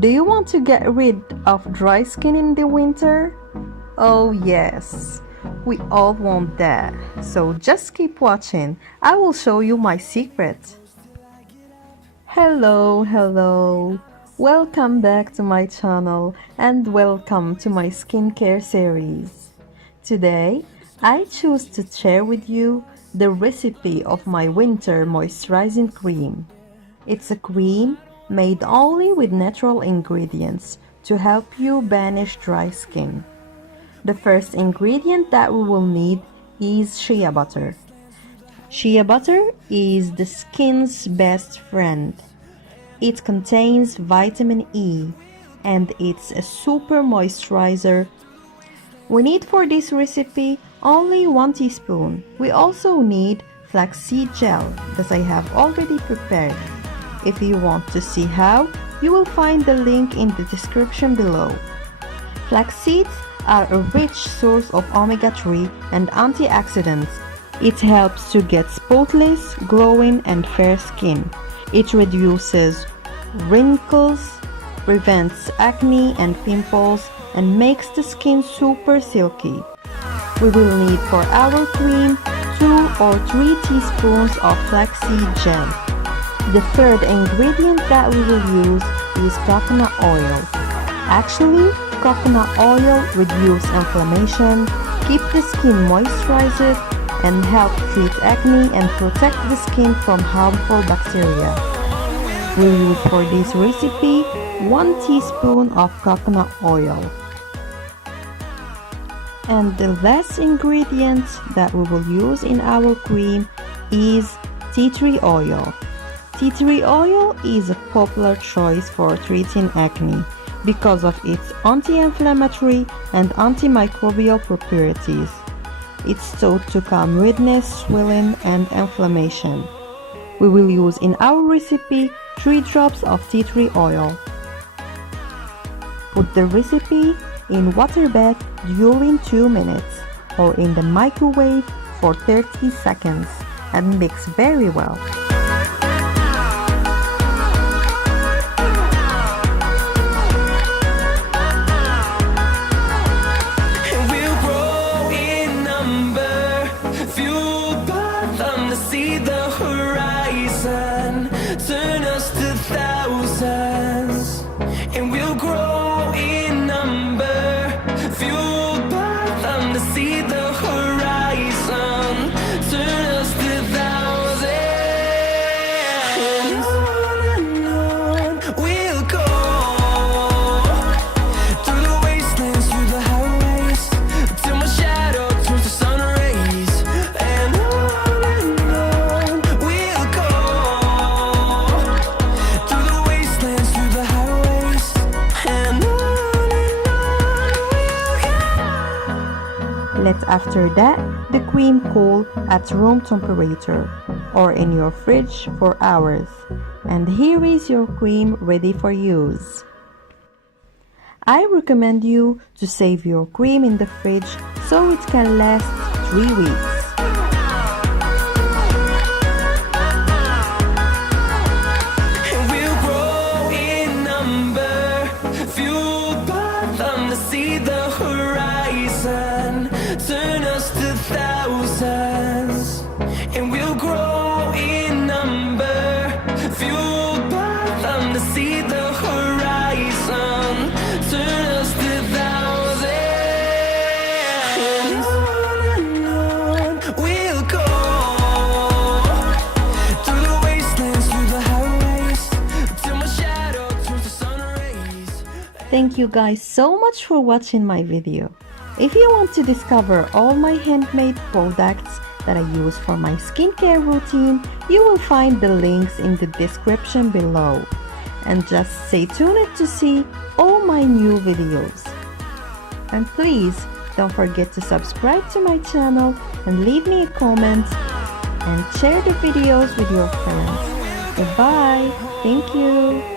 Do you want to get rid of dry skin in the winter? Oh yes, we all want that. So just keep watching. I will show you my secret. Hello. Welcome back to my channel and welcome to my skincare series. Today, I choose to share with you the recipe of my winter moisturizing cream. It's a cream made only with natural ingredients to help you banish dry skin. The first ingredient that we will need is shea butter. Shea butter is the skin's best friend. It contains vitamin E and it's a super moisturizer. We need for this recipe only 1 teaspoon. We also need flaxseed gel that I have already prepared. If you want to see how, you will find the link in the description below. Flax seeds are a rich source of omega-3 and antioxidants. It helps to get spotless, glowing and fair skin. It reduces wrinkles, prevents acne and pimples, and makes the skin super silky. We will need for our cream 2 or 3 teaspoons of flaxseed gel. The third ingredient that we will use is coconut oil. Actually, coconut oil reduces inflammation, keep the skin moisturized, and help treat acne and protect the skin from harmful bacteria. We use for this recipe 1 teaspoon of coconut oil. And the last ingredient that we will use in our cream is tea tree oil. Tea tree oil is a popular choice for treating acne because of its anti-inflammatory and antimicrobial properties. It's thought to calm redness, swelling, and inflammation. We will use in our recipe 3 drops of tea tree oil. Put the recipe in water bath during 2 minutes or in the microwave for 30 seconds and mix very well. See the horizon, turn us to thousands, and we'll grow in number, fueled by them to see the horizon, turn us to thousands, and on we'll go, through the wastelands, through the highways, till my shadow turns to sun rays, and let after that the cream cool at room temperature or in your fridge for hours. And here is your cream ready for use. I recommend you to save your cream in the fridge so it can last 3 weeks. See the horizon, turn us to thousands, and we'll grow in number, fueled by them to see the horizon, turn us to thousands, and on we'll go, through the wastelands, through the highways, till my shadow turns to sun rays. Thank you guys so much for watching my video. If you want to discover all my handmade products that I use for my skincare routine, you will find the links in the description below. And just stay tuned to see all my new videos. And please don't forget to subscribe to my channel and leave me a comment and share the videos with your friends. Goodbye. Thank you.